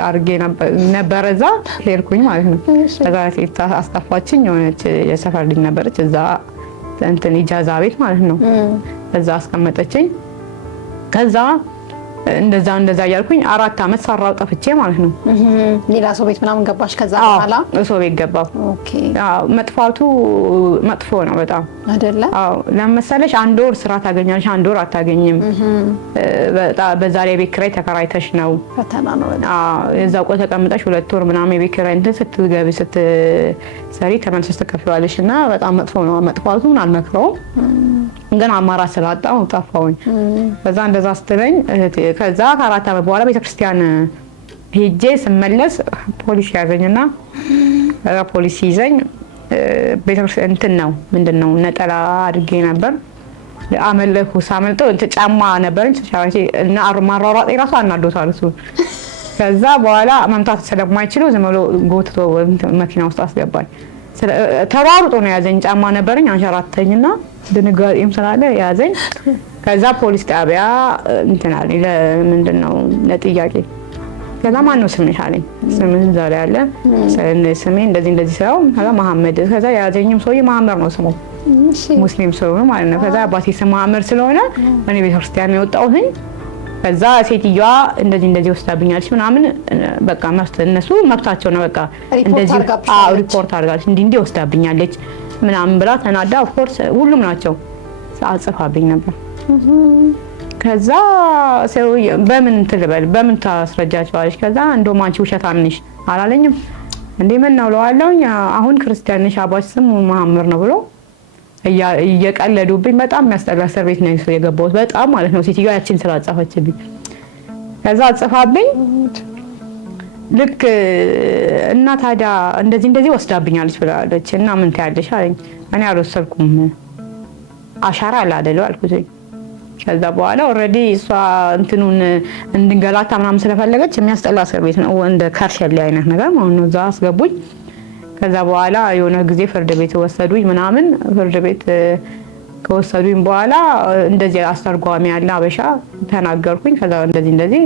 አድርጌ ነበር እዛ ሄድኩኝ ማለት ነው። ከዛ ሴት አስጠፋችኝ። የሆነች የሰፈር ልጅ ነበረች እዛ እንትን ኢጃዛ ቤት ማለት ነው። እዛ አስቀመጠችኝ። ከዛ እንደዛ እያልኩኝ 4 አመት ሰራው ጠፍቼ ማለት ነው። ሌላ ሰው ቤት ምናምን ገባሽ? ከዛ በኋላ ሰው ቤት ገባሁ። ኦኬ። አዎ መጥፋቱ መጥፎ ነው በጣም አይደለ? አዎ ለምሳሌሽ 1 ወር ስራ ታገኛለሽ፣ 1 ወር አታገኝም። በዛ ላይ ቤት ኪራይ ተከራይተሽ ነው። ፈተና ነው በጣም። አዎ እዛው ቆይ ተቀምጠሽ 2 ወር ምናምን ቤት ኪራይ እንትን ስትገቢ ስትሰሪ ተመልሰሽ ትከፍያለሽ እና በጣም መጥፎ ነው። መጥፋቱን አልመክረውም ግን አማራጭ ስላጣሁ ጠፋሁኝ። ከዛ እንደዛ ስትለኝ ከዛ ከ4 አመት በኋላ ቤተክርስቲያን ሄጄ ስመለስ ፖሊስ ያዘኝና ፖሊስ ይዘኝ ቤተክርስቲያን እንትን ነው ምንድነው ነጠላ አድርጌ ነበር አመለኩ። ሳመልጠው ጫማ ነበርኝ ተሻራሽ እና ማራራጤ ራሱ አናዶታል እሱ። ከዛ በኋላ መምታት ስለማይችሉ ዝም ብሎ ጎትቶ መኪና ውስጥ አስገባኝ። ተሯሩጦ ነው ያዘኝ። ጫማ ነበርኝ አንሸራተኝና ድንጋጤም ስላለ ያዘኝ። ከዛ ፖሊስ ጣቢያ እንትን አለኝ ለምንድነው ለጥያቄ። ከዛ ማን ነው ስምሽ አለኝ። ስምህ እዛ ላይ አለ። ስሜ እንደዚህ ሰው ከዛ መሐመድ። ከዛ ያዘኝም ሰውዬ መሐመድ ነው ስሙ፣ ሙስሊም ሰው ነው ማለት ነው። ከዛ አባቴ ስም መሐመድ ስለሆነ እኔ ቤተክርስቲያን ነው የወጣሁኝ። ከዛ ሴትዮዋ እንደዚህ ወስዳብኛለች ምናምን በቃ እነሱ መብታቸው ነው በቃ እንደዚህ ሪፖርት አድርጋለች እንዲህ ወስዳብኛለች ምናምን ብላ ተናዳ ኦፍ ኮርስ ሁሉም ናቸው አጽፋብኝ ነበር። ከዛ ሰው በምን ትልበል በምን ታስረጃቸዋለች? ከዛ እንደውም አንቺ ውሸታም ነሽ አላለኝም እንዴ? ምን ነው ለዋለውኝ አሁን ክርስቲያን ነሽ አባሽ ስም መሐመድ ነው ብሎ እየቀለዱብኝ በጣም የሚያስጠላ እስር ቤት ነው የገባሁት በጣም ማለት ነው። ሴትዮዋ ያቺን ስላጻፈችብኝ ከዛ አጽፋብኝ ልክ እና ታዲያ እንደዚህ ወስዳብኛለች ብላለች እና ምን ታያለሽ አለኝ። እኔ አልወሰድኩም አሻራ አላደለው አልኩት። ከዛ በኋላ ኦሬዲ እሷ እንትኑን እንድንገላታ ምናምን ስለፈለገች የሚያስጠላ እስር ቤት ነው እንደ ካርሸሌ አይነት ነገር ማለት ነው። እዛ አስገቡኝ። ከዛ በኋላ የሆነ ጊዜ ፍርድ ቤት ወሰዱኝ ምናምን። ፍርድ ቤት ከወሰዱኝ በኋላ እንደዚህ አስተርጓሚ ያለ አበሻ ተናገርኩኝ። ከዛ እንደዚህ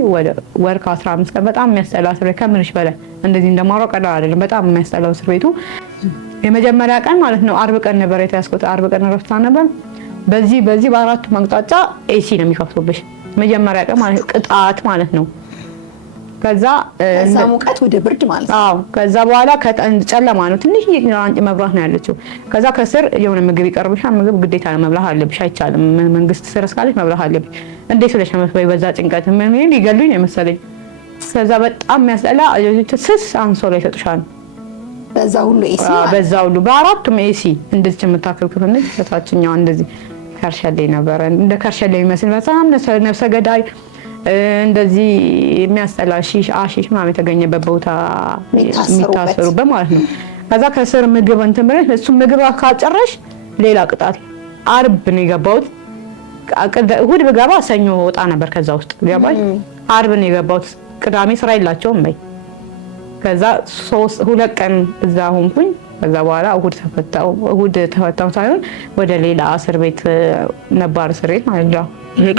ወር ከ15 ቀን በጣም የሚያስጠላ እስር ቤት ከምንሽ በላይ እንደዚህ እንደማረው ቀላል አይደለም። በጣም የሚያስጠላው እስር ቤቱ የመጀመሪያ ቀን ማለት ነው አርብ ቀን ነበር የተያዝኩት። አርብ ቀን ረፍታ ነበር። በዚህ በአራቱ መቅጣጫ ኤሲ ነው የሚከፍቱብሽ መጀመሪያ ቀን ማለት ቅጣት ማለት ነው። ከዛ ሙቀት ወደ ብርድ ማለት ነው። አዎ ከዛ በኋላ ጨለማ ነው ትንሽ አንጭ መብራት ነው ያለችው። ከዛ ከስር የሆነ ምግብ ይቀርብሻል። ምግብ ግዴታ ነው መብላት አለብሽ፣ አይቻልም። መንግስት ስር እስካለሽ መብላት አለብሽ። እንዴት ስለሽ ነው በዛ ጭንቀት ምን ሊገሉኝ ነው መሰለኝ። ከዛ በጣም የሚያስጠላ ስስ አንሶላ ይሰጡሻል። በዛ ሁሉ ኤሲ በዛ ሁሉ በአራቱም ኤሲ እንደዚህ የምታከብከው እንደዚህ ከታችኛው እንደዚህ ከርሸሌ ነበረ። እንደ ከርሸሌ የሚመስል በጣም ነፍሰ ገዳይ እንደዚህ የሚያስጠላ አሺሽ ምናምን የተገኘበት ቦታ የሚታሰሩበት ማለት ነው። ከዛ ከስር ምግብ እንትን ብለሽ እሱ ምግብ ካጨረሽ ሌላ ቅጣት። አርብ ነው የገባሁት። እሑድ ብገባ ሰኞ ወጣ ነበር ከዛ ውስጥ ገባሽ። አርብ ነው የገባሁት። ቅዳሜ ስራ የላቸውም በይ። ከዛ 2 ቀን እዛ ሆንኩኝ። ከዛ በኋላ እሑድ ተፈታው ሳይሆን ወደ ሌላ እስር ቤት ነባር እስር ቤት ማለት ነው።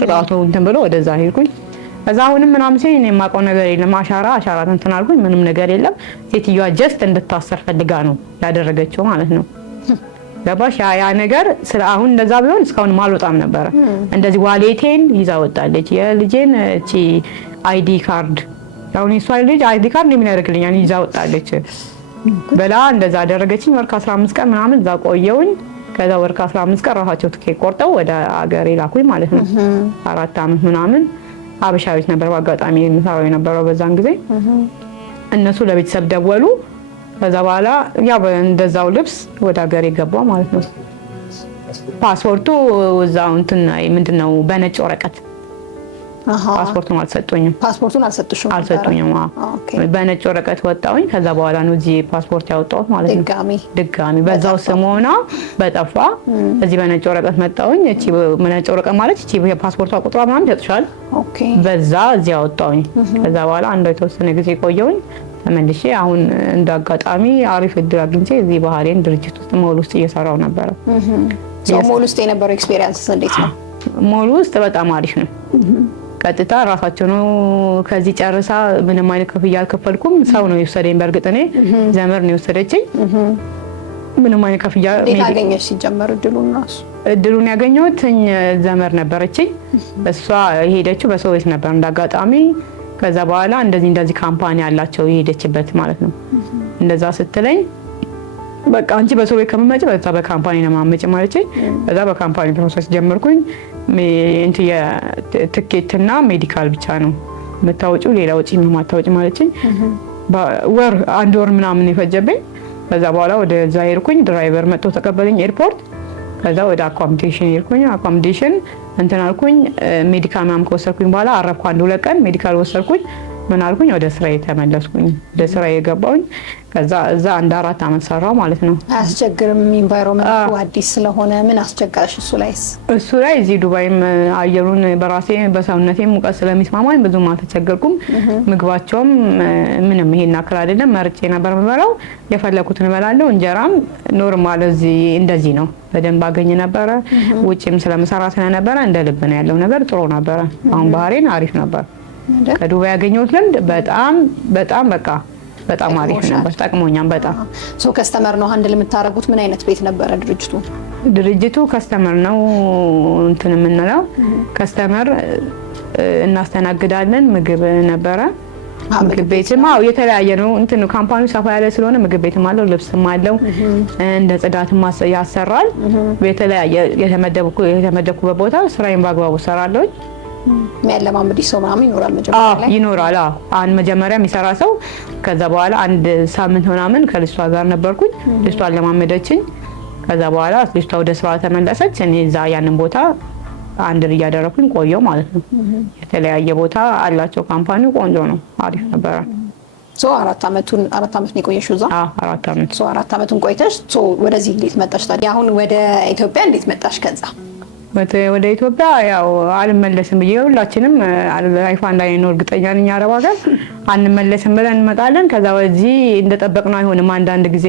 ቅጣቱ እንትን ብሎ ወደዛ ሄድኩኝ። ከዛ አሁንም ምናምን ሲል እኔ የማውቀው ነገር የለም። አሻራ እንትን አልኩኝ። ምንም ነገር የለም። ሴትዮዋ ጀስት እንድታሰር ፈልጋ ነው ያደረገችው ማለት ነው። ገባሽ? ያ ነገር አሁን እንደዛ ቢሆን እስካሁን ማልወጣም ነበረ። እንደዚህ ዋሌቴን ይዛ ወጣለች። የልጄን እቺ አይዲ ካርድ አሁን እሷ ልጅ አይዲ ካርድ ምን ያደርግልኛል ይዛ ወጣለች በላ እንደዛ አደረገችኝ። ወር ከ15 ቀን ምናምን እዛ ቆየሁኝ። ከዛ ወር ከ15 ቀን ራሳቸው ትኬት ቆርጠው ወደ አገሬ ላኩኝ ማለት ነው። 4 አመት ምናምን አበሻዊት ነበር በአጋጣሚ የምሰራው የነበረው በዛን ጊዜ። እነሱ ለቤተሰብ ደወሉ። ከዛ በኋላ ያው እንደዛው ልብስ ወደ አገሬ ገባው ማለት ነው። ፓስፖርቱ እዛው እንትን ምንድነው በነጭ ወረቀት ፓስፖርቱን አልሰጡኝም። በነጭ ወረቀት ወጣሁኝ። ከዛ በኋላ ነው እዚህ ፓስፖርት ያወጣሁት ማለት ነው። ድጋሚ በዛው ስሞና በጠፋ እዚህ በነጭ ወረቀት መጣሁኝ። እቺ በነጭ ወረቀት ማለት እቺ ፓስፖርቷ ቁጥሯ ምናምን ይሰጥሻል። በዛ እዚህ ያወጣሁኝ። ከዛ በኋላ አንድ የተወሰነ ጊዜ ቆየሁኝ። ተመልሼ አሁን እንዳጋጣሚ አሪፍ እድል አግኝቼ እዚህ ባህሬን ድርጅት ውስጥ ሞል ውስጥ እየሰራው ነበር። ሞል ውስጥ የነበረው ኤክስፒሪየንስ እንዴት ነው? ሞል ውስጥ በጣም አሪፍ ነው። ቀጥታ ራሳቸው ነው ከዚህ ጨርሳ ምንም አይነት ክፍያ አልከፈልኩም። ሰው ነው የወሰደኝ። በእርግጥ እኔ ዘመር ነው የወሰደችኝ። ምንም አይነት ክፍያ ያገኘሽ ሲጀመር እድሉን ያገኘሁት ዘመር ነበረችኝ። እሷ የሄደችው በሰው ቤት ነበር እንዳጋጣሚ። ከዛ በኋላ እንደዚህ ካምፓኒ ያላቸው የሄደችበት ማለት ነው። እንደዛ ስትለኝ በቃ አንቺ በሰው ቤት ከመመጭ በካምፓኒ ነው ማመጭ ማለችኝ። ከዛ በካምፓኒ ፕሮሰስ ጀመርኩኝ። ትኬትና ሜዲካል ብቻ ነው የምታወጪው፣ ሌላ ወጪ ነው ማታወጪ ማለችኝ። አንድ ወር ምናምን የፈጀብኝ። ከዛ በኋላ ወደ እዛ ሄድኩኝ። ድራይቨር መጥቶ ተቀበለኝ ኤርፖርት። ከዛ ወደ አኮሞዴሽን ሄድኩኝ። አኮሞዴሽን እንትን አልኩኝ። ሜዲካል ምናምን ከወሰድኩኝ በኋላ አረፍኩ። 1-2 ቀን ሜዲካል ወሰድኩኝ። ምን አልኩኝ ወደ ስራዬ ተመለስኩኝ። ወደ ስራዬ ገባሁኝ። ከዛ እዛ 4 አመት ሰራው ማለት ነው። አያስቸግርም? ኢንቫይሮንመንቱ አዲስ ስለሆነ ምን አስቸጋሽ? እሱ ላይ እዚህ ዱባይም አየሩን በራሴ በሰውነቴ ሙቀት ስለሚስማማኝ ብዙም አልተቸገርኩም። ምግባቸውም ምንም ይሄን አክል አይደለም። መርጬ ነበር የምበላው። የፈለኩትን እበላለሁ። እንጀራም ኖርማል እዚህ እንደዚህ ነው። በደንብ አገኝ ነበረ። ውጪም ስለምሰራ ስለነበረ እንደ ልብ ነው ያለው ነገር ጥሩ ነበረ። አሁን ባህሬን አሪፍ ነበር። ከዱባይ ያገኘሁት ልምድ በጣም በጣም አሪፍ ነበር። ጠቅሞኛል በጣም። ከስተመር ነው ሃንድል የምታረጉት? ምን አይነት ቤት ነበረ ድርጅቱ? ከስተመር ነው እንትን የምንለው። ከስተመር እናስተናግዳለን። ምግብ ነበረ። ምግብ ቤትም የተለያየ ነው። እንትን ካምፓኒው ሰፋ ያለ ስለሆነ ምግብ ቤትም አለው፣ ልብስም አለው፣ እንደ ጽዳትም ያሰራል። የተለያየ የተመደብኩበት ቦታ ስራዬን በአግባቡ እሰራለሁ። የሚያለማምድ ሰው ምናምን ይኖራል መጀመሪያ ላይ? ይኖራል። አሁን መጀመሪያ የሚሰራ ሰው። ከዛ በኋላ 1 ሳምንት ምናምን ከልጅቷ ጋር ነበርኩኝ። ልጅቷ አለማመደችኝ። ከዛ በኋላ ልጅቷ ወደ ስራ ተመለሰች። እኔ እዛ ያንን ቦታ አንድ እያደረኩኝ ቆየው ማለት ነው። የተለያየ ቦታ አላቸው ካምፓኒው። ቆንጆ ነው፣ አሪፍ ነበረ። 4 አመት ነው የቆየሽው እዛ? 4 አመት። 4 አመቱን ቆይተሽ ወደዚህ እንዴት መጣሽ ታዲያ? አሁን ወደ ኢትዮጵያ እንዴት መጣሽ? ከዛ ወደ ኢትዮጵያ ያው አልመለስም ብዬ ሁላችንም ላይፍ አንዳይ ነው እርግጠኛ ነኝ። አረብ ሀገር አንመለስም ብለን እንመጣለን። ከዛ ወዲህ እንደጠበቅነው አይሆንም። አንዳንድ ጊዜ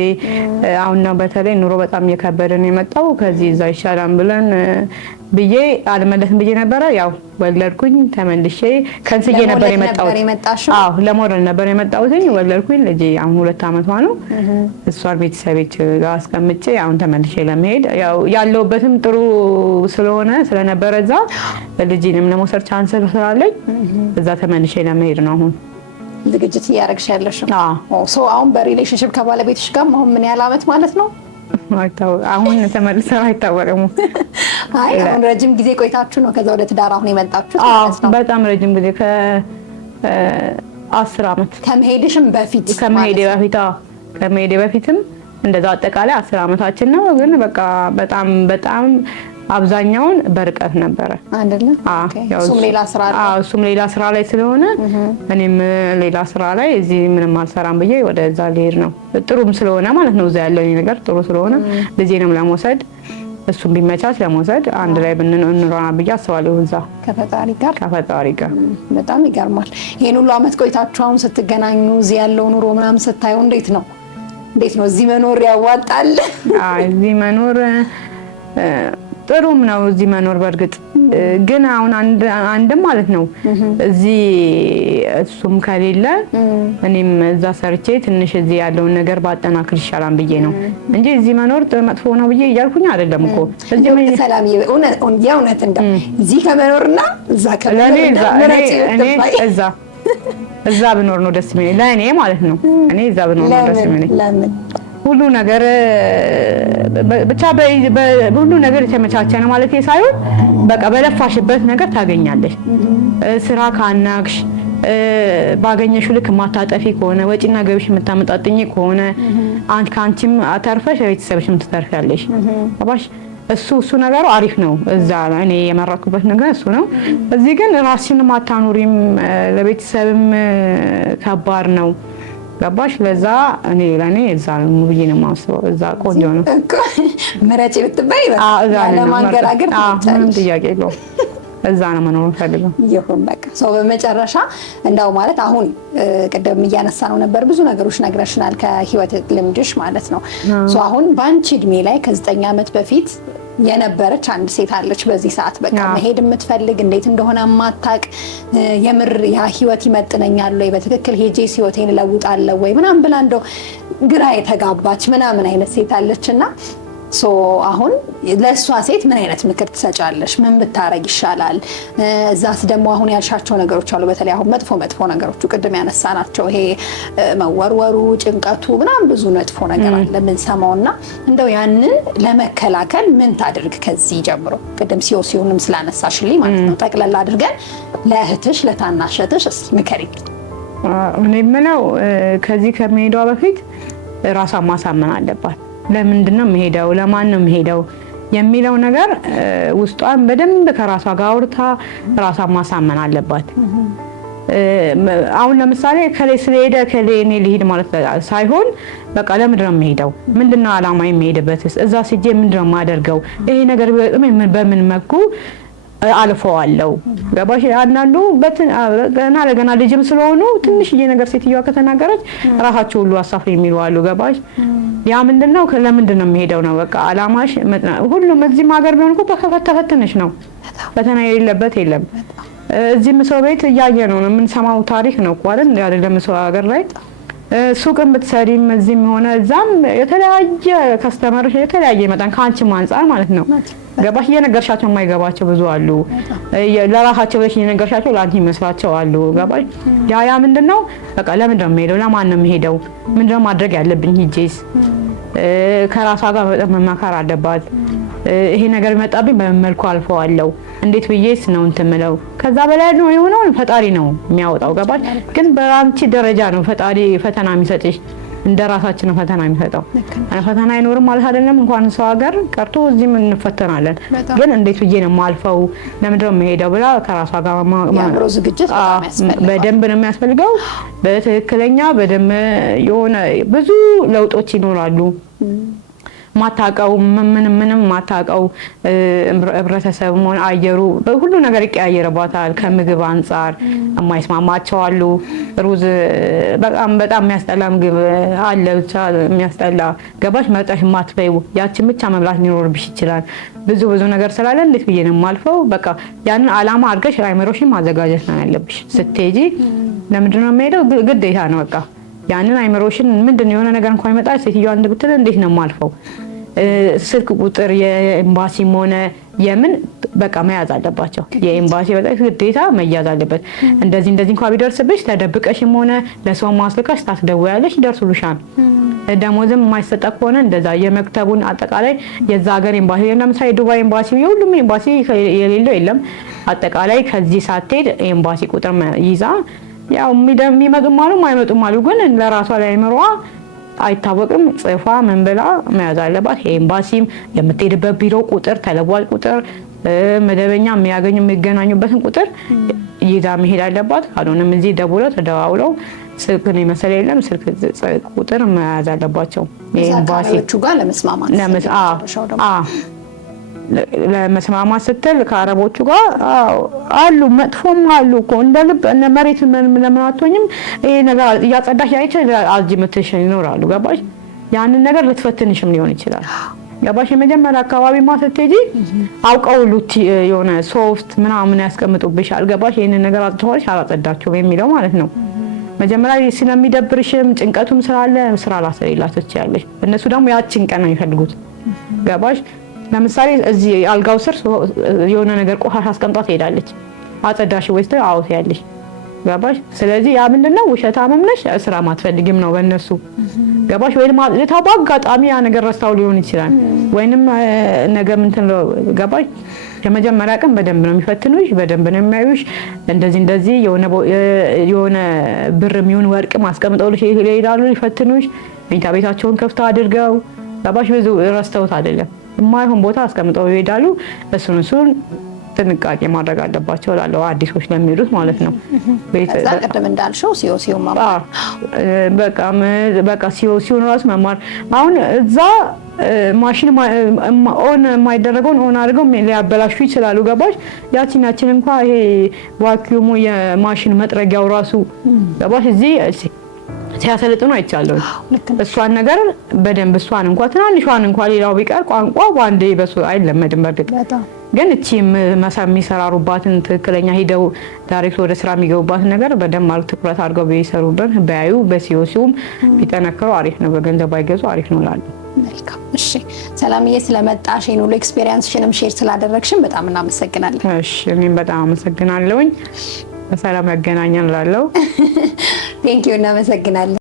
አሁን ነው በተለይ ኑሮ በጣም እየከበደን የመጣው። ከዚህ እዛ ይሻላል ብለን ብዬ አልመለስም ብዬ ነበረ። ያው ወለድኩኝ። ተመልሼ ከንስዬ ነበር የመጣሁት። ለሞዴል ነበር የመጣሁት። ወለድኩኝ። ልጄ አሁን 2 አመቷ ነው። እሷን ቤተሰቦች ጋር አስቀምጬ አሁን ተመልሼ ለመሄድ ያው ያለውበትም ጥሩ ስለነበረ እዛ ልጄንም ለመውሰድ ቻንስ ስላለኝ እዛ ተመልሼ ለመሄድ ነው አሁን ዝግጅት እያደረግሽ ያለሽው? አሁን በሪሌሽንሺፕ ከባለቤትሽ ጋር አሁን ምን ያህል አመት ማለት ነው? አሁን ተመልሰን አይታወቅም። አሁን ረጅም ጊዜ ቆይታችሁ ነው ከዛ ወደ ትዳር አሁን የመጣችሁት ማለት ነው? በጣም ረጅም ጊዜ ከ10 አመት ከመሄድሽም በፊት ከመሄዴ በፊትም እንደዛ አጠቃላይ 10 አመታችን ነው። ግን በቃ በጣም አብዛኛውን በርቀት ነበረ አይደለ? ኦኬ እሱም ሌላ ስራ አለ። እሱም ሌላ ስራ ላይ ስለሆነ እኔም ሌላ ስራ ላይ እዚህ ምንም አልሰራም ብዬ ወደዛ ልሄድ ነው። ጥሩም ስለሆነ ማለት ነው እዛ ያለው ነገር ጥሩ ስለሆነ ልጄንም ለመውሰድ እሱም ቢመቻች ለመውሰድ አንድ ላይ ብንኖርና ብዬ አስባለሁ። እዛ ከፈጣሪ ጋር በጣም ይገርማል። ይሄን ሁሉ አመት ቆይታችሁ አሁን ስትገናኙ እዚህ ያለው ኑሮ ምናምን ስታዩ እንዴት ነው እዚህ መኖር ያዋጣል? እዚህ መኖር ጥሩም ነው እዚህ መኖር በርግጥ ግን አሁን አንድም ማለት ነው እዚህ እሱም ከሌለ እኔም እዛ ሰርቼ ትንሽ እዚህ ያለውን ነገር ባጠናክር ይሻላል ብዬ ነው እንጂ እዚህ መኖር መጥፎ ነው ብዬ እያልኩኝ አይደለም እኮ። እዚህ ምን ሰላም የእውነት እንደው እዚህ ከመኖርና እዛ ከመኖር እዛ ብኖር ነው ደስ የሚለኝ ለእኔ ማለት ነው። እኔ እዛ ብኖር ነው ደስ የሚለኝ። ለምን ሁሉ ነገር ብቻ ሁሉ ነገር የተመቻቸ ነው ማለት ሳይሆን በቃ በለፋሽበት ነገር ታገኛለሽ። ስራ ካናክሽ ባገኘሽው ልክ ማታጠፊ ከሆነ ወጪና ገቢሽ የምታመጣጥኝ ከሆነ አንቺም አተርፈሽ ቤተሰብሽም ትተርፊያለሽ። አባሽ እሱ ነገሩ አሪፍ ነው። እዛ እኔ የመረኩበት ነገር እሱ ነው። እዚህ ግን ራስሽን ማታኑሪም ለቤተሰብም ከባድ ነው። ገባሽ? ለዛ ለኔ እዛ ነው ብዬ ነው የማስበው። እዛ ቆንጆ ነው እኮ መረጪ ብትባይ ለማንገራገር ምንም ጥያቄ የለውም። እዛ ነው መኖር ፈልገው ይሁን በቃ ሰው በመጨረሻ እንዳው ማለት አሁን ቀደም እያነሳ ነው ነበር ብዙ ነገሮች ነግረሽናል ከህይወት ልምድሽ ማለት ነው። አሁን ባንቺ እድሜ ላይ ከ9 አመት በፊት የነበረች አንድ ሴት አለች በዚህ ሰዓት በቃ መሄድ የምትፈልግ እንዴት እንደሆነ ማታቅ የምር ያ ህይወት ይመጥነኛል ወይ በትክክል ሄጄ ህይወቴን ለውጣለሁ ወይ ምናምን ብላ እንደው ግራ የተጋባች ምናምን አይነት ሴት አለችና አሁን ለሷ ሴት ምን አይነት ምክር ትሰጫለሽ? ምን ብታረግ ይሻላል? እዛስ ደግሞ አሁን ያልሻቸው ነገሮች አሉ በተለይ አሁን መጥፎ ነገሮች ቅድም ያነሳናቸው ይሄ መወርወሩ ጭንቀቱ ምናምን ብዙ መጥፎ ነገር አለ የምንሰማውና እንደው ያንን ለመከላከል ምን ታድርግ ከዚህ ጀምሮ ቅድም ሲሆንም ስላነሳሽልኝ ማለት ነው ጠቅለል አድርገን ለእህትሽ ለታናሽትሽ እስኪ ምከሪኝ። እኔ የምለው ከዚህ ከመሄዷ በፊት ራሷን ማሳመን አለባት። ለምንድነው መሄደው ለማን ነው መሄደው የሚለው ነገር ውስጧን በደንብ ከራሷ ጋር አውርታ ራሷን ማሳመን አለባት። አሁን ለምሳሌ ከሌ ስለሄደ ከሌ እኔ ልሂድ ማለት ሳይሆን በቃ ለምንድነው መሄደው ምንድነው አላማዬ መሄድበትስ እዛ ሲጄ ምንድነው ማደርገው ይሄ ነገር በምን መልኩ አልፈዋለሁ። ገባሽ? አንዳንዱ ገና ልጅም ስለሆኑ ትንሽዬ ነገር ሴትዮዋ ከተናገረች ራሳቸው ሁሉ አሳፍሪ የሚሉ አሉ። ገባሽ? ያ ምንድነው ለምንድነው መሄደው ነው በቃ አላማሽ ሁሉም እዚህም ሀገር ቢሆን እኮ ተፈትነሽ ነው ፈተና የሌለበት የለም። እዚህም ሰው ቤት እያየ ነው የምንሰማው ታሪክ ነው እኮ አይደለም ሰው ሀገር ላይ ሱቅም ብትሰሪም እዚህም ሆነ እዛም የተለያየ ከስተመሮች የተለያየ ይመጣን ከአንቺም አንፃር ማለት ነው። ገባሽ? እየነገርሻቸው የማይገባቸው ብዙ አሉ። ለራሳቸው ብለሽ እየነገርሻቸው ለአንቺ ይመስላቸው አሉ። ገባሽ? ያ ምንድነው በቃ ለምንድነው የምሄደው ለማን ነው የምሄደው ምንድነው ማድረግ ያለብኝ ሂጄስ ከራሷ ጋር በጣም መማከር አለባት። ይሄ ነገር መጣብኝ በምን መልኩ አልፈዋለሁ እንዴት ብዬስ ነው እንትምለው ከዛ በላይ ነው የሆነው ፈጣሪ ነው የሚያወጣው። ገባሽ? ግን በአንቺ ደረጃ ነው ፈጣሪ ፈተና የሚሰጥሽ እንደራሳችን ነው ፈተና የሚሰጠው። ፈተና አይኖርም ማለት አይደለም እንኳን ሰው ሀገር ቀርቶ እዚህም እንፈተናለን። ግን እንዴት ብዬ ነው ማልፈው ለምንድነው መሄደው ብላ ከራሷ ጋር ያምሮ ዝግጅት በደንብ ነው የሚያስፈልገው። በትክክለኛ በደንብ የሆነ ብዙ ለውጦች ይኖራሉ። ማታቀው ምንም ማታቀው ህብረተሰብ ሆነ አየሩ ሁሉ ነገር ይቀያየርባታል። ከምግብ አንፃር የማይስማማቸው አሉ። ሩዝ በጣም የሚያስጠላ ምግብ አለ ብቻ የሚያስጠላ ገባሽ? መጣሽ ማትበይው ያችን ብቻ መብላት ሊኖርብሽ ይችላል። ብዙ ነገር ስላለ እንዴት ብዬ ነው የማልፈው በቃ ያንን አላማ አድርገሽ አይምሮሽን ማዘጋጀት ነው ያለብሽ። ስትሄጂ ለምንድነው የምሄደው ግዴታ ነው በቃ ያንን አይምሮሽን ምንድነው የሆነ ነገር እንኳን ይመጣል ሴትዮዋ እንድትል እንዴት ነው የማልፈው ስልክ ቁጥር የኤምባሲም ሆነ የምን በቃ መያዝ አለባቸው። የኤምባሲ በጣም ግዴታ መያዝ አለበት። እንደዚህ እንኳን ቢደርስብሽ ተደብቀሽም ሆነ ለሰው ማስልካሽ ታስደውያለሽ ይደርሱልሻል። ደሞዝም የማይሰጣ ከሆነ እንደዛ የመክተቡን አጠቃላይ የዛ ሀገር ኤምባሲ ለምሳሌ ዱባይ ኤምባሲ የሁሉም ኤምባሲ የሌለው የለም። አጠቃላይ ከዚህ ሳትሄድ ኤምባሲ ቁጥር ይዛ ያው የሚመጡም አሉ የማይመጡም አሉ። ግን ለራሷ ላይ ምሯ አይታወቅም ጽፋ ምን ብላ መያዝ አለባት። ኤምባሲም የምትሄድበት ቢሮ ቁጥር፣ ተለዋጭ ቁጥር፣ መደበኛ የሚገናኙበትን ቁጥር ይዛ መሄድ አለባት። ካልሆነም እዚህ ደውለው ተደዋውለው ስልክ ነው መሰለ የለም ስልክ ቁጥር መያዝ አለባቸው። ኤምባሲዎቹ ጋር ለመስማማት ስትል ከአረቦቹ ጋር አሉ መጥፎም አሉ እኮ እንደልብ እነ መሬት ለምን አትሆኝም ይሄ ነገር እያጸዳሽ ያይቼ አልጅምትሽ ይኖራሉ። ገባሽ? ያንን ነገር ልትፈትንሽም ሊሆን ይችላል። ገባሽ? የመጀመሪያ አካባቢ ስትሄጂ አውቀው ሉቲ የሆነ ሶፍት ምናምን ያስቀምጡብሻል። ገባሽ? ይሄንን ነገር አጥተዋልሽ አላጸዳችሁም የሚለው ማለት ነው። መጀመሪያ ስለሚደብርሽም ጭንቀቱም ስላለ ስራ ላሰሪላት ትችያለሽ። እነሱ ደግሞ ያቺን ቀን ነው የሚፈልጉት። ገባሽ? ለምሳሌ እዚህ አልጋው ስር የሆነ ነገር ቆሻሻ አስቀምጣ ትሄዳለች። አጸዳሽ ወይስ አውት ያለሽ? ገባሽ? ስለዚህ ያ ምንድነው ውሸታምም ነሽ ስራ ማትፈልጊም ነው በእነሱ። ገባሽ? ወይንም በአጋጣሚ ያ ነገር ረስታው ሊሆን ይችላል ወይንም ነገ እንትን ገባሽ? የመጀመሪያ ቀን በደንብ ነው የሚፈትኑሽ፣ በደንብ ነው የሚያዩሽ። እንደዚህ የሆነ ብር የሚሆን ወርቅ ማስቀምጠውልሽ ይሄዳሉ ይፈትኑሽ። መኝታ ቤታቸውን ከፍተው አድርገው ገባሽ? ብዙ ረስተውት አይደለም የማይሆን ቦታ አስቀምጠው ይሄዳሉ። እሱን ጥንቃቄ ማድረግ አለባቸው እላለሁ አዲሶች ለሚሄዱት ማለት ነው። ከዛ ቀደም እንዳልሽው ሲኦ መማር በቃ ሲኦ ራሱ መማር። አሁን እዛ ማሽን ኦን የማይደረገውን ኦን አድርገው ሊያበላሹ ይችላሉ። ገባሽ? ያቺን እንኳን ይሄ ቫኪዩሙ የማሽን መጥረጊያው ራሱ ገባሽ? እዚህ ሲያሰለጥኑ አይቻለሁ። እሷን ነገር በደንብ እሷን እንኳን ትናንሿን እንኳን ሌላው ቢቀር ቋንቋ ባንዴ በሱ አይለመድም። በርግጥ ግን እቺም የሚሰራሩባትን ትክክለኛ ሄደው ዳይሬክት ወደ ስራ የሚገቡባትን ነገር በደንብ አሉ ትኩረት አድርገው ቢሰሩበት ባዩ በሲኦሲውም ቢጠነክሩ አሪፍ ነው። በገንዘብ አይገዙ አሪፍ ነው እላለሁ። መልካም። እሺ ሰላምዬ ስለመጣሽ ይሄን ሁሉ ኤክስፒሪየንስሽንም ሼር ስላደረግሽን በጣም እናመሰግናለን። እሺ እኔም በጣም አመሰግናለሁኝ። በሰላም ያገናኘን እላለሁ። ቴንክ ዩ እናመሰግናለን።